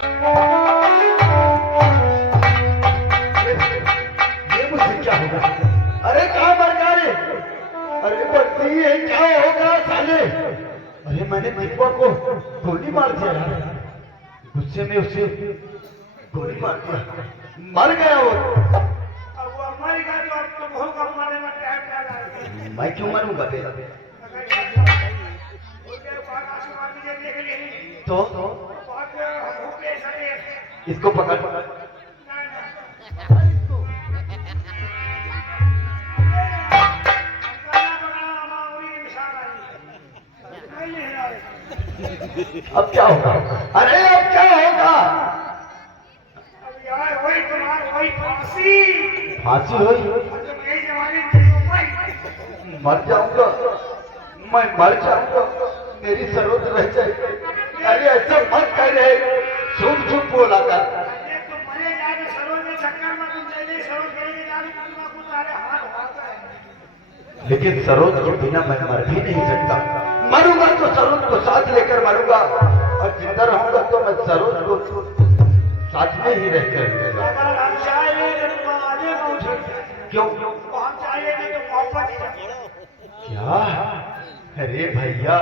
ये मुझसे क्या होगा? अरे कहाँ मर गया रे? अरे बच्ची ये क्या होगा साले? अरे मैंने दीपा को गोली मार दिया यार, गुस्से में उसे गोली मार दिया, मर गया वो। मैं क्यों मरूंगा तेरा? तो इसको पकड़ पकड़। अब क्या होगा? अरे अब क्या होगा? फांसी हुई? मर जाऊंगा मैं, मर जाऊंगा, मेरी सरोज रह जाएगी। अरे ऐसा मत कर रहे, झूठ झूठ बोला कर। लेकिन सरोज के बिना मैं मर भी नहीं सकता। मरूंगा तो सरोज को साथ लेकर मरूंगा, और जिंदा रहूंगा तो मैं सरोज को साथ में ही रहकर रहूंगा। क्यों? क्या? अरे भैया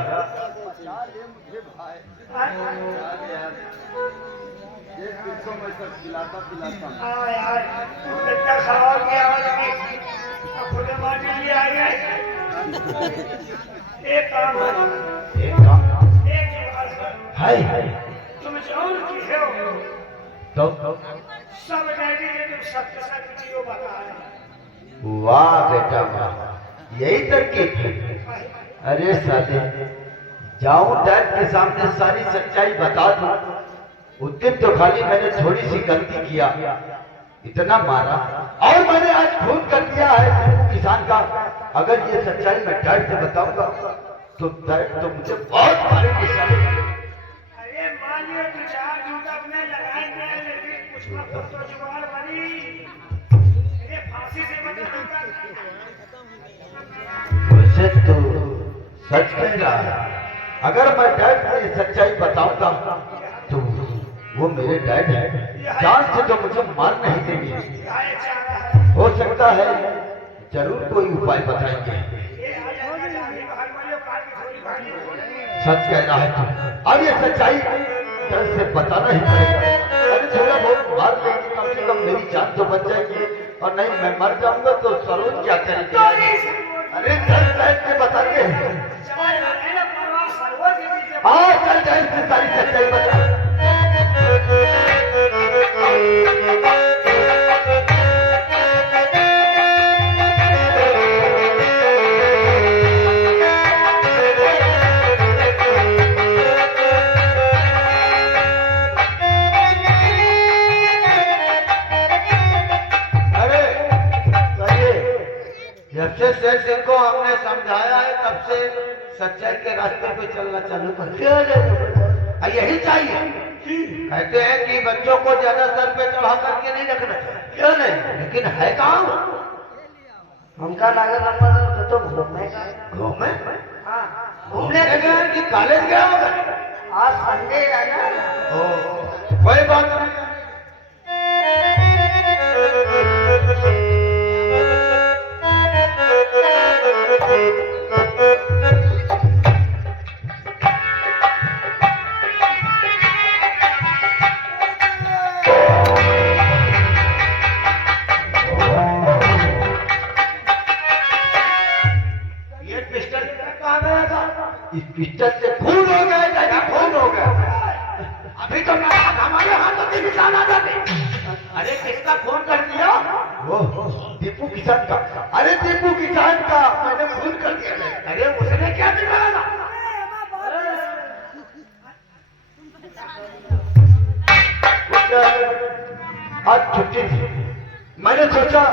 एक काम हाय तुम जरूर की हो तो सब डायरी में तुम सत्य सत्य चीजों बताया। वाह बेटा वाह, यही तरकीब है। अरे साले जाऊं डैड के सामने सारी सच्चाई बता दूं? उस दिन तो खाली मैंने थोड़ी सी गलती किया, इतना मारा, और मैंने आज खून कर दिया है किसान का। अगर ये सच्चाई मैं डैड से बताऊंगा तो डैड तो मुझे बहुत मारेंगे साले। अरे मानिए तू चार जूता अपने लगाएंगे, लेकिन कुछ ना कुछ तो जुगाड़ बनी। अरे फांसी से बचा होगा। वैसे तो सच कह रहा है, अगर मैं डैड को ये सच्चाई बताऊंगा तो वो मेरे डैड है, जान से तो मुझे मार नहीं देंगे। हो सकता है जरूर कोई उपाय बताएंगे। सच कह रहा है तो अब ये सच्चाई डर से बताना ही पड़ेगा। अरे थोड़ा बहुत मार देंगे, कम से कम मेरी जान तो बच जाएगी, और नहीं मैं मर जाऊंगा तो सरोज क्या करेंगे? अरे चल बैठ के बताते हैं। हाँ चल जाए सारी सच्चाई बता। जब से शेर सिंह को हमने समझाया है तब से सच्चाई के रास्ते पे चलना चालू कर दिया। यही चाहिए। कहते हैं कि बच्चों को ज्यादा सर पे चढ़ा करके नहीं रखना, क्यों नहीं? लेकिन है कहाँ? हमका लागत नंबर तो घूमे घूमे घूमने गए कि कॉलेज गया होगा? आज संडे है ना। कोई बात नहीं। इस पिस्टल से खून हो गए, दादा खून हो गए। अभी तो हमारे हाथों से निशान आ जाते। अरे किसका खून कर दिया? वो दीपू किसान का। अरे दीपू किसान का मैंने खून कर दिया। अरे उसने क्या बिगाड़ा? आज छुट्टी थी, मैंने सोचा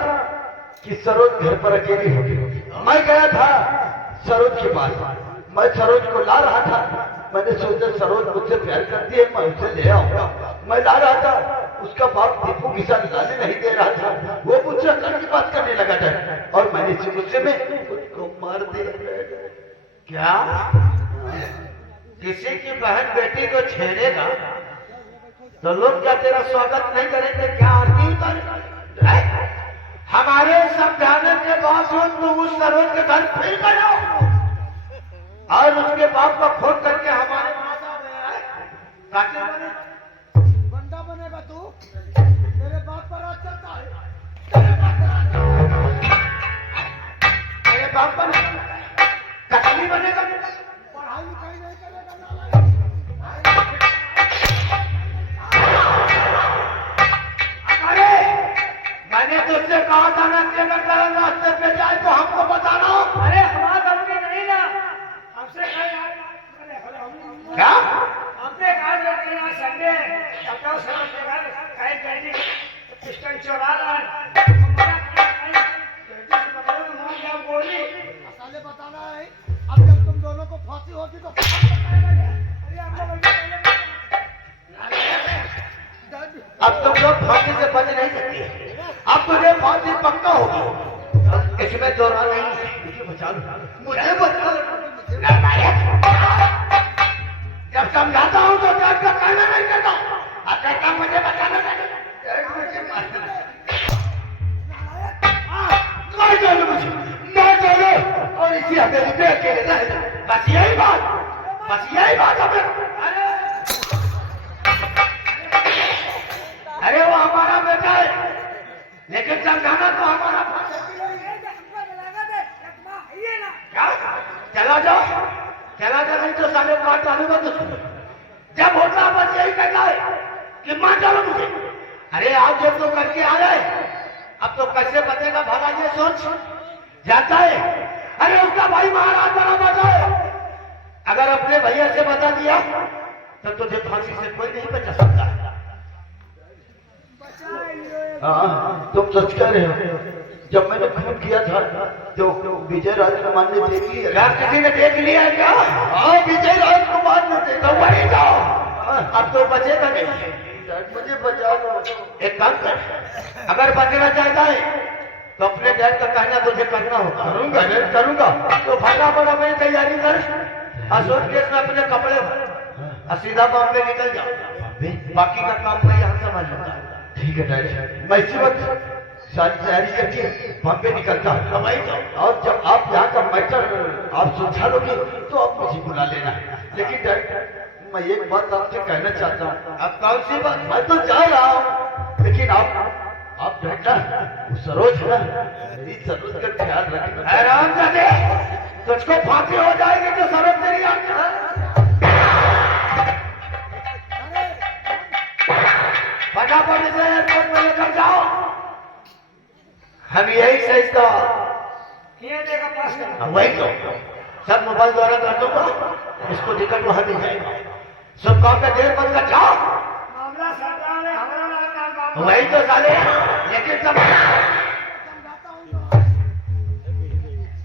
कि सरोज घर पर अकेली होगी। मैं गया था सरोज के पास, मैं सरोज को ला रहा था। मैंने सोचा सरोज मुझसे प्यार करती है, मैं उसे ले आऊंगा। मैं ला रहा था, उसका बाप दीपू किसान लाने नहीं दे रहा था। वो मुझसे अकड़ की बात करने लगा था, और मैंने इसी गुस्से में उसको मार दिया। क्या किसी की बहन बेटी को छेड़ेगा तो लोग क्या तेरा स्वागत नहीं करेंगे? क्या आरती उतारे? हमारे समझाने के बावजूद तू उस सरोज के घर फिर गया और उसके बाप को फोन करके हमारे माता में आए ताकि बंदा बनेगा तू? मेरे बाप पर राज चलता है। मेरे बाप पर कटनी बनेगा। पढ़ाई लिखाई नहीं करेगा। अरे मैंने तुझसे कहा था ना कि अगर रास्ते पे जाए तो हमको बताना। अरे हमारा घर में नहीं ना, हमसे क्या हमने कहा कि यहाँ संडे अपना समझ के घर कहीं कहीं पिस्टन चोरा रहा बोली साले बताना है। अब जब तुम दोनों को फांसी होगी तो अरे हम लोग अब तुम लोग फांसी से बच नहीं सकते। अब तुझे फांसी पक्का होगी। इसमें दो राह नहीं है। मुझे बचा लो, मुझे बचा लो। जब समझाता हूँ तो डर का कहना नहीं करता। अब कहता मुझे बचाना नहीं, मुझे मारना नहीं जाने मुझे, नहीं जाने और इसी हवेली पे अकेले रह जाओ। बस यही बात हमें। अरे वो हमारा बेटा है, लेकिन समझाना तो हमारा क्या? चला जाओ नहीं तो साले काट डालूंगा तुझको। जब होता बस यही कहता है कि मार डालो मुझे। अरे आज जब तो करके आ गए, अब तो कैसे बचेगा भला ये सोच जाता है। अरे उसका भाई महाराज बना बचा है। अगर अपने भैया से बता दिया तो तुझे फांसी से कोई नहीं बचा सकता। हाँ तुम सच कह रहे हो। जब मैंने खून किया था तो विजय राजकुमार ने देख लिया। किसी ने देख लिया क्या? हाँ विजय राजकुमार ने देखा। वही जाओ, अब तो बचेगा नहीं। मुझे बचा लो। एक काम कर, अगर बचना चाहता है तो अपने डैड का कहना तुझे करना होगा। करूंगा तो फटाफट अपनी तैयारी कर। अशोक केस में अपने कपड़े और सीधा बॉम्बे निकल जाओ। बाकी का काम मैं यहाँ संभाल लूंगा। ठीक है डैड, मैं इसी वक्त सारी तैयारी करके बॉम्बे निकलता हूँ। और जब आप यहाँ का मैटर आप सुलझा लोगे तो आप मुझे बुला लेना। लेकिन डैड मैं एक बात आपसे कहना चाहता हूँ। अब कौन सी बात? मैं तो जा रहा हूँ, लेकिन आप बेटा सरोज है ना, मेरी सरोज का ख्याल रखना। आराम से दे, तुझको फांसी हो जाएगी तो सरोज तेरी फटाफट इसे एयरपोर्ट में लेकर जाओ। हम यही सही तो वही तो सब मोबाइल द्वारा कर दूंगा। इसको टिकट वहां मिल जाएगा। सब काम का देर बंद कर जाओ। मामला सरकार ने हमारा वही तो साले, लेकिन सब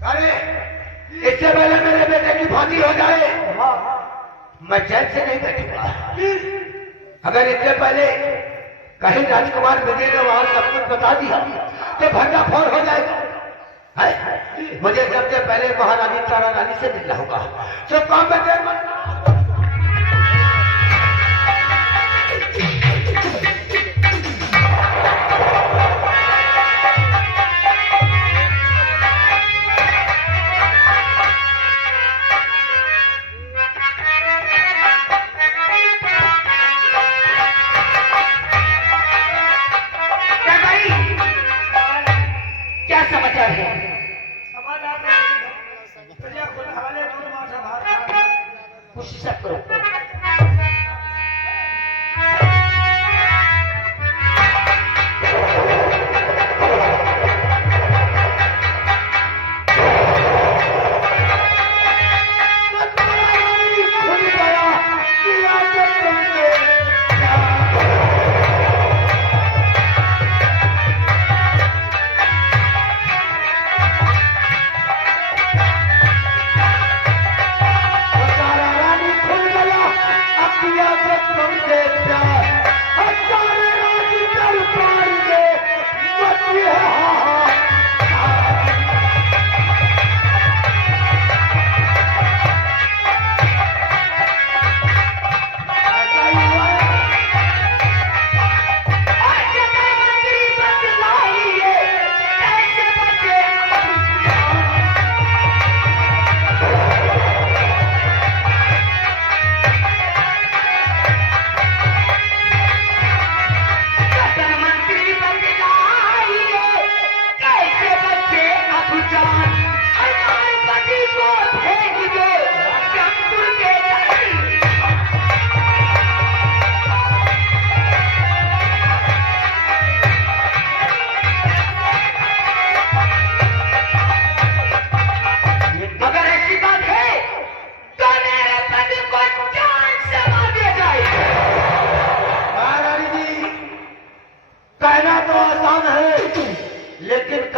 अरे इससे पहले मेरे बेटे की फांसी हो जाए मैं चैन से नहीं बैठूंगा। अगर इससे पहले कहीं राजकुमार विजय ने वहां सब कुछ बता दिया तो भंडाफोड़ हो जाएगा। मुझे सबसे पहले महारानी तारा रानी से मिलना होगा। सब काम में देर मत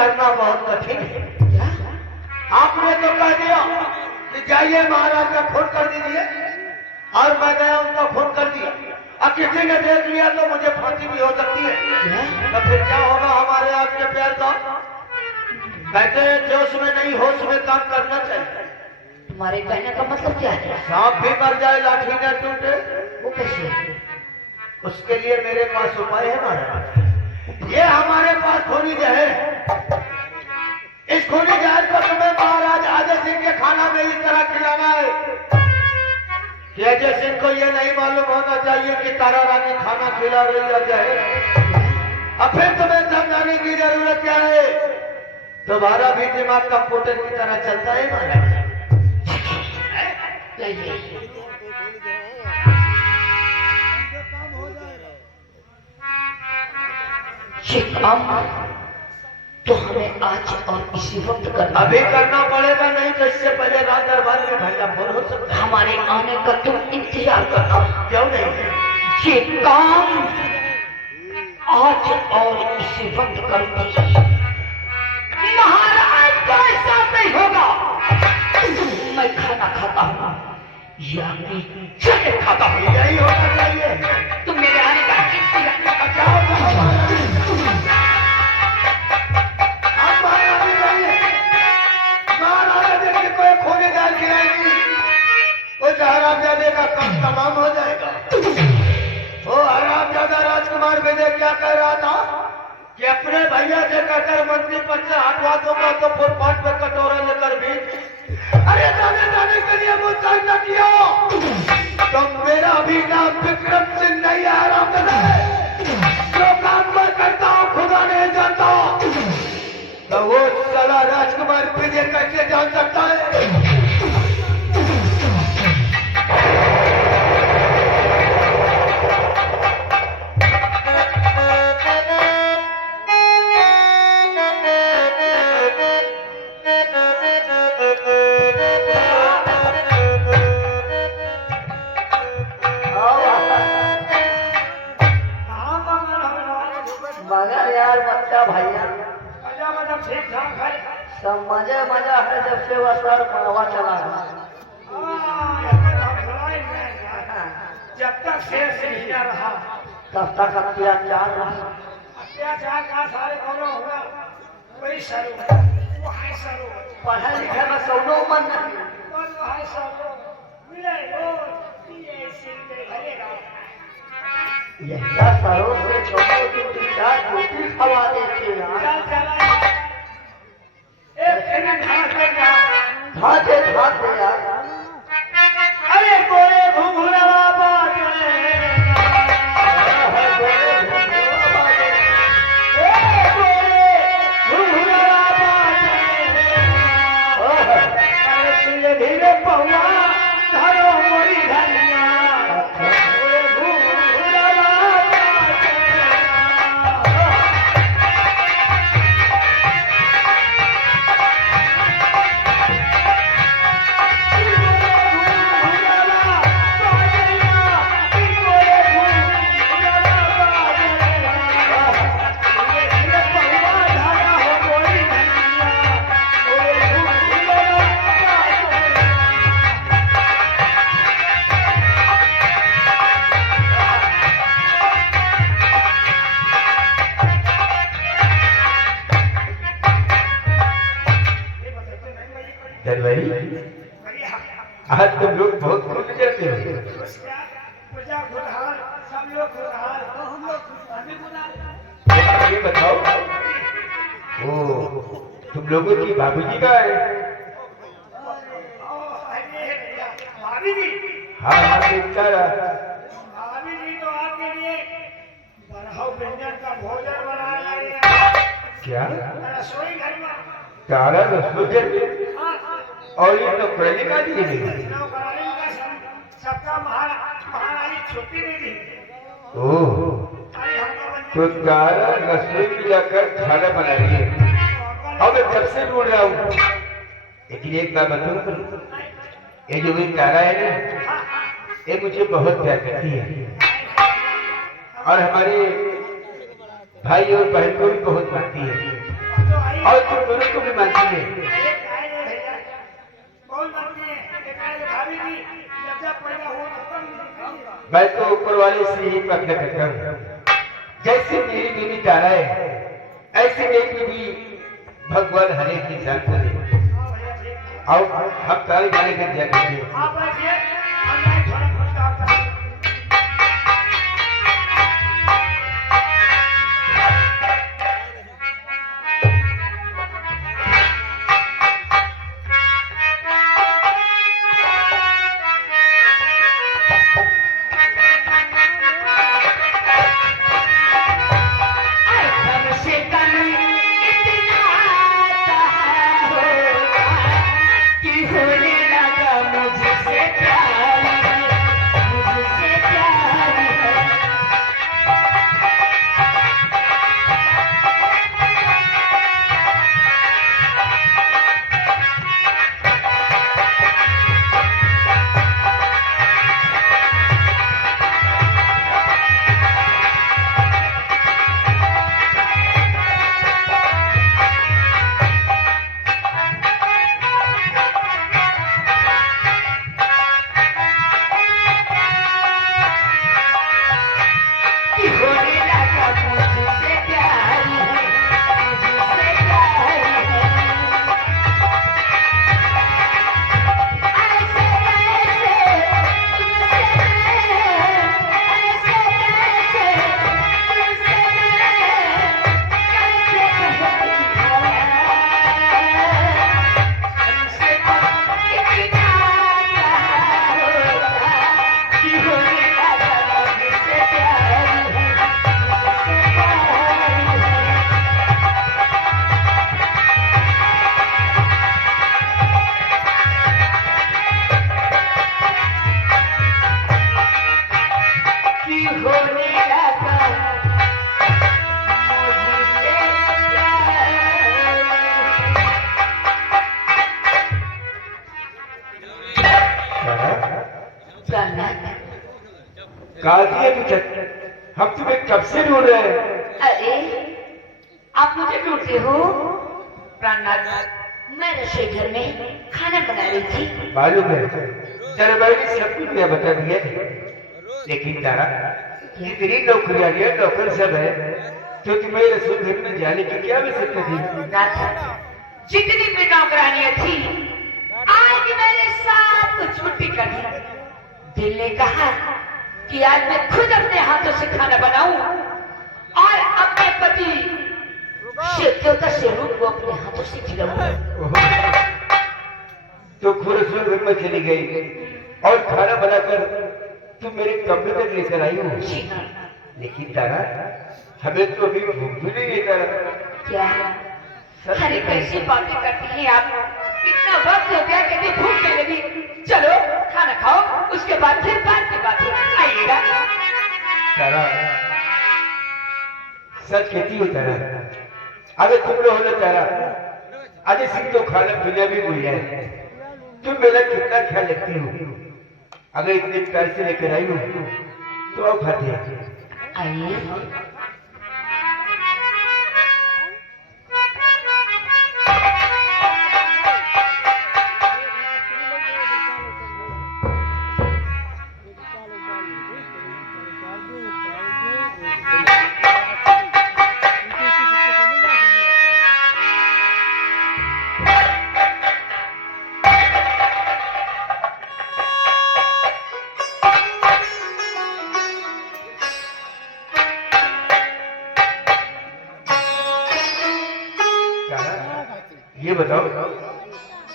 करना बहुत कठिन है। क्या? आपने तो कह दिया कि जाइए महाराज का फोन कर दीजिए, और मैं गया उनका फोन कर दिया, और किसी ने देख लिया तो मुझे फांसी भी हो सकती है। क्या? तो फिर क्या होगा हमारे आपके प्यार का? कहते हैं जोश में नहीं होश में काम करना चाहिए। तुम्हारे कहने का मतलब क्या है? सांप भी मर जाए लाठी न टूटे, वो कैसे? उसके लिए मेरे पास उपाय है महाराज। ये हमारे पास खूनी जहर है। इस खूनी जहर को तुम्हें महाराज अजय सिंह के खाना में इस तरह खिलाना है कि अजय सिंह को ये नहीं मालूम होना चाहिए कि तारा रानी खाना खिला रही है जहर। अब फिर तुम्हें समझाने की जरूरत क्या है? तुम्हारा भी दिमाग कंप्यूटर की तरह चलता है महाराज। ये काम तो हमें आज और इसी वक्त करना अभी करना पड़ेगा, नहीं तो इससे पहले रात दरबार में भंडा फोड़ हो सकता है। हमारे आने का तुम इंतजार करना। क्यों नहीं? ये काम आज और इसी वक्त करना। महाराज का ऐसा नहीं होगा। मैं खाना खाता हूँ या चने खाता हूँ, यही होना चाहिए। तुम मेरे आने का इंतजार जाओ, जाओ, अब महारानी नहीं है। महाराजा देखिए कोई खोने दाल खिलाएगी, उस हरामजादे का काम तमाम हो जाएगा। वो हरामजादा राजकुमार विजय क्या कह रहा था कि अपने भैया से कहकर मंत्री पद से हटवा दूंगा तो फुटपाथ पे कटोरा लेकर भी अरे जाने के लिए मुझसे न किया। तो मेरा भी नाम विक्रम सिंह नहीं है हरामजादा। जो काम मैं करता हूँ खुदा नहीं जानता, तो वो साला राजकुमार विजय कैसे जान सकता है? मगर यार बच्चा भैया मजा मतलब ठीक ठाक है। सब मजा है जब से वह सर मरवा चला गया। जब तक शेर से हिला रहा, तब तक अत्याचार रहा। अत्याचार का सारे कौन हुआ? वही सरू है, वो है सरू। पढ़े लिखे में सौनो मन नहीं। वो है सरू। मिले रोज पिए सिलते भरेगा। यही सरों से छोटे की चार रोटी खवा देते हैं। चल चला एक मिनट भागते जा। धाते यार। अरे गोरे घुंघुरवा बाजे, धीरे धीरे पौआ धरो मोरी धनिया। जनवरी आज तुम लोग बहुत खुश रहते हो। पूजा खुदहार, सब लोग खुदहार, हम लोग खुदहार। ये बताओ, ओ तुम लोगों की बाबूजी का है? भाभी जी, हाँ हाँ देखता रहा। भाभी जी तो आपके लिए बरहौ व्यंजन का भोजन बनाया है। क्या रसोई घर में तारा रसोई घर में? और ये तो पहले का दिए नहीं। नौकरानी का सबका महारानी छुट्टी नहीं दी। ओह अरे हमको तो तारा रसोई में जाकर खाना बना रही है। और मैं जब से ढूंढ रहा हूँ, लेकिन एक बात बताऊँ, ये जो भी तारा है ना, ये मुझे बहुत प्यार करती है और हमारे भाई और बहन को भी बहुत मानती है। भाई और तुम दोनों को भी मानती है। अरे काय रे भैया कौन बनते हैं ये काय भाभी की जब पैदा हुआ तब मैं तो ऊपर वाले से ही प्रार्थना करता हूँ, जैसे मेरी बीवी तारा है ऐसे मेरी भी भगवान हर एक इंसान को दे। आओ हम ताली गाने कर दिया करते हैं। आप बैठिए हम लाइट थोड़ा प्रस्ताव करें। हम तुम्हें कब से ढूंढ रहे हैं। अरे आप मुझे ढूंढते हो? प्राणनाथ, मैं रसोई घर में खाना बना रही थी। मालूम है, तेरे भाई ने सब कुछ मुझे बता दिया, लेकिन तारा इतनी नौकरियां है, नौकर सब है, तो तुम्हें रसोई घर में जाने की क्या आवश्यकता थी? नाथ, जितनी भी नौकरानियां थी आज मैंने सबको छुट्टी कर दी। दिल ने कहा कि आज मैं खुद अपने हाथों से खाना बनाऊं और अपने पति देवता शेरू को अपने हाथों से खिलाऊं। तो खुद रसोई घर में चली गई और खाना बनाकर तुम मेरे कमरे तक लेकर आई हो। लेकिन तारा, हमें तो अभी भूख भी नहीं है तारा। क्या? अरे कैसी बातें करती हैं आप? इतना वक्त हो गया कि भूख नहीं लगी। चलो खाना खाओ, उसके बाद फिर बात की बात आइएगा। तारा, सच कहती हो तारा, अगर तुम लोग हो ना तारा, अजय सिंह तो खाना पीना भी भूल जाए। तुम मेरा कितना ख्याल रखती हो। अगर इतने प्यार से लेकर आई हो तो आओ खाते हैं। आइए। ये बताओ,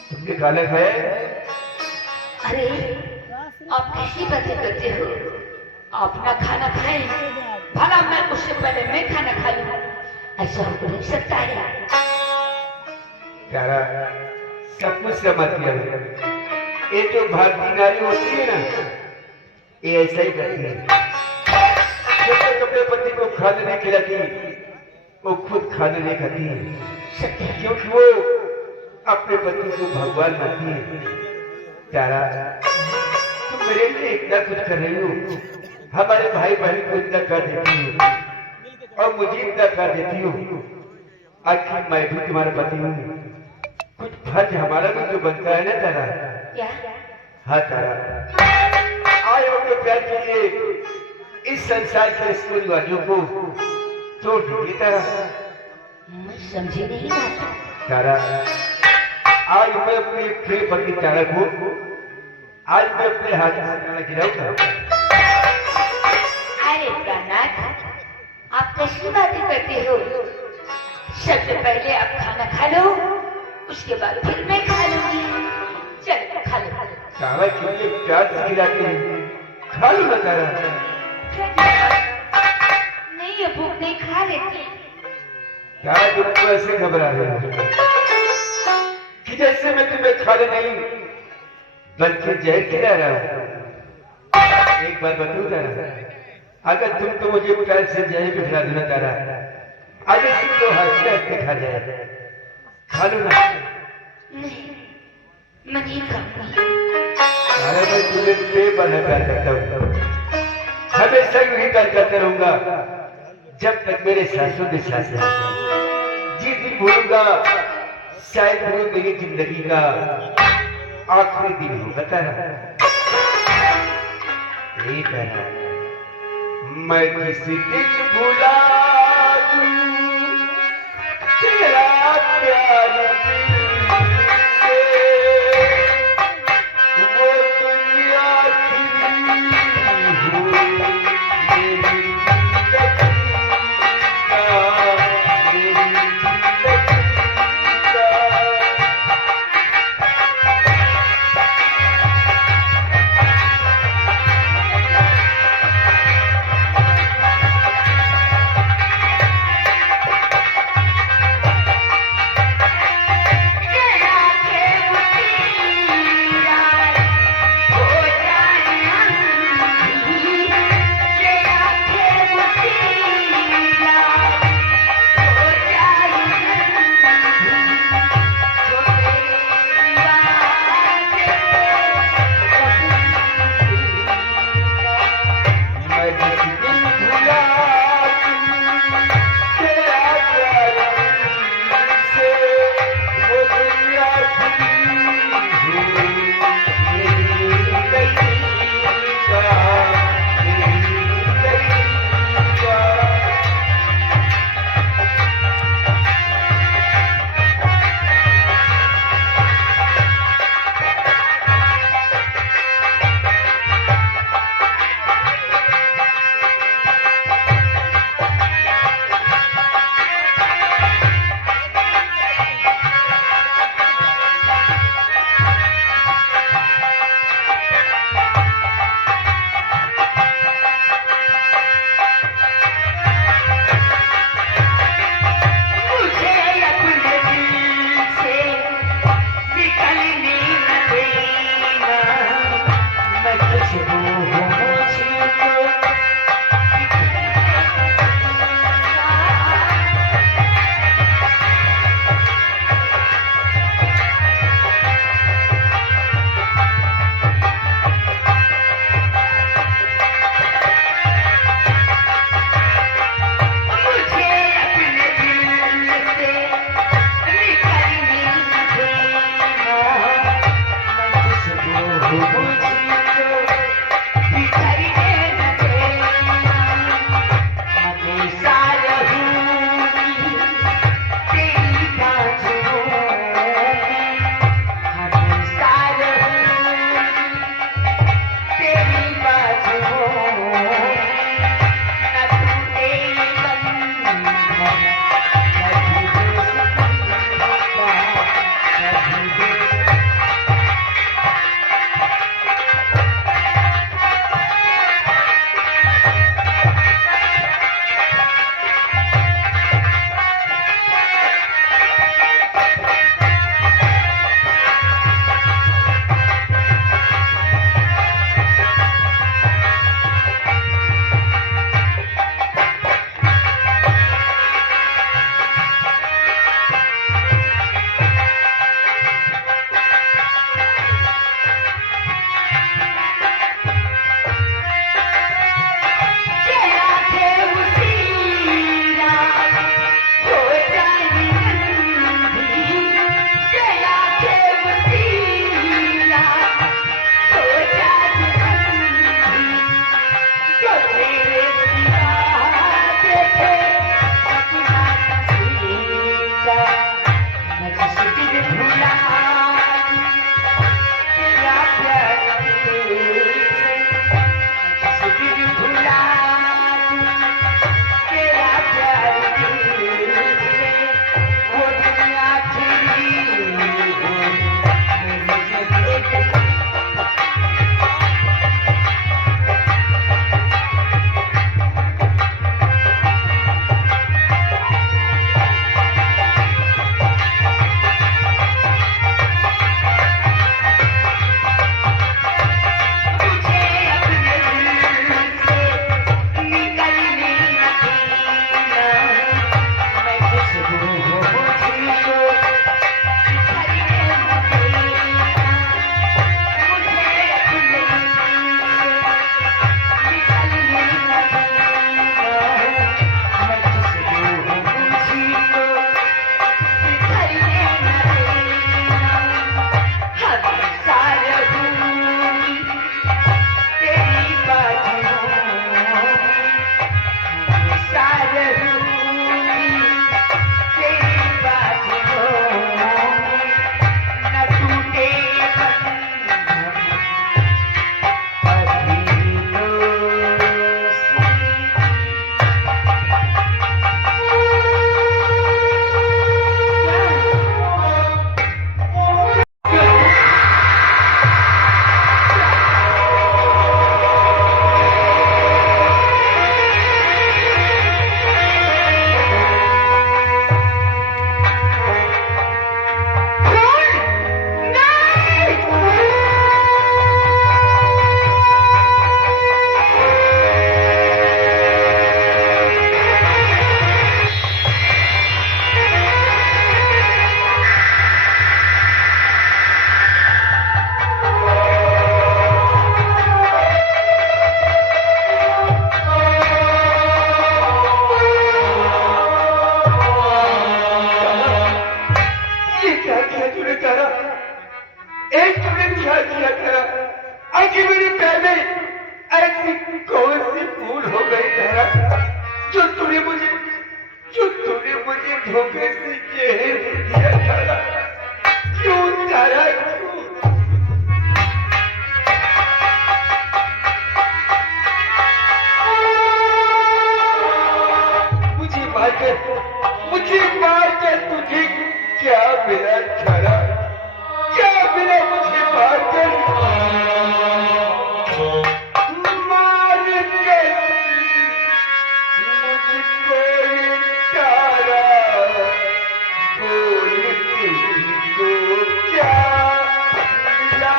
तुमने खाना खाया? अरे आप कैसी बातें करते हो? आप ना खाना खाए, भला मैं उससे पहले मैं खाना खा लूं? ऐसा हो नहीं सकता है। तारा, सब कुछ समझती है। ये जो भारतीय नारी होती है ना, ये ऐसा ही करती है। जब तक अपने पति को खाना नहीं खिलाती, वो खुद खाना नहीं खाती है, क्योंकि वो अपने पति को भगवान मानती है। तारा, तुम मेरे लिए इतना कुछ कर रही हो, हमारे भाई बहन को इतना कर देती हो और मुझे इतना कर देती हो। आखिर मैं भी तुम्हारा पति हूँ, कुछ फर्ज हमारा भी तो बनता है ना तारा। क्या? हाँ तारा, आए हो तो प्यार कीजिए, इस संसार के स्कूल वालों को तोड़ दीजिए तारा। मैं समझी नहीं बात। तारा, आज मैं अपने प्रिय पति तारा को आज मैं अपने हाथ से खाना खिलाऊंगा। अरे कानाथ, आप कैसी बातें करते हो? सबसे पहले आप खाना खा लो, उसके बाद फिर मैं खा लूंगी। चल खा लो। तारा क्योंकि प्यार से खिलाते हैं, खा लो ना तारा। नहीं, ये भूख नहीं, खा लेती। तारा तुम ऐसे घबरा रहे हो कि जैसे मैं तुम्हें खाने नहीं बल्कि जहर खिला रहा हूं। एक बार बताओ तारा, अगर तुम तो मुझे प्यार से जहर भी खिला देना तारा, आज तुम तो हंसते हंसते खा जाए। खा लो ना। नहीं, मैं नहीं खाऊंगी। अरे मैं तुम्हें बेपनाह प्यार करता हूँ, हमेशा यूं प्यार करता रहूंगा जब तक मेरे सांसों में सांसें हैं। जिस दिन भूलूंगा शायद वो मेरी जिंदगी का आखिरी दिन होगा तारा। यही तारा, मैं किसी दिन भुला दूं तेरा प्यार दिल से, वो दुनिया आखिरी हो मेरी जिंदगी का, मेरी जिंदगी का। धोखे से जहर दिया था। क्यों तारा, क्यों? मुझे मार कर तुझे क्या मिला तारा? क्या मिला मुझे मार कर? मार कर मुझको तारा, बोल तुझको क्या मिला?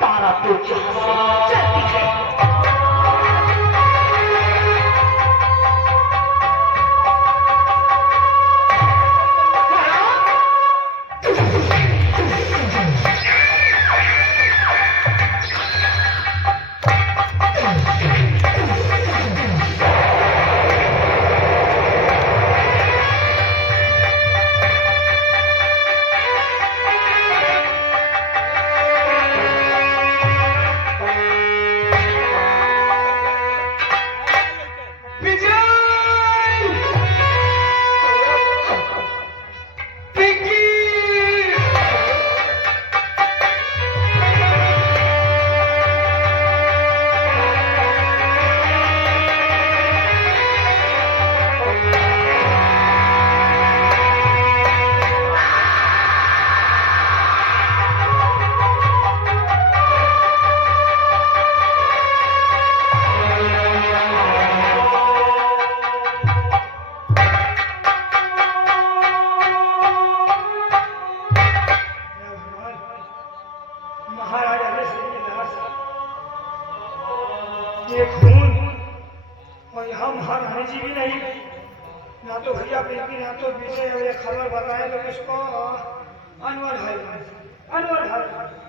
तारा तो जहां से चलती है। ये खून और यहाँ महारानी जी भी नहीं, ना तो भैया बेटी ना तो विजय खबर बताए तो किसको? अनवर भाई, अनवर भाई।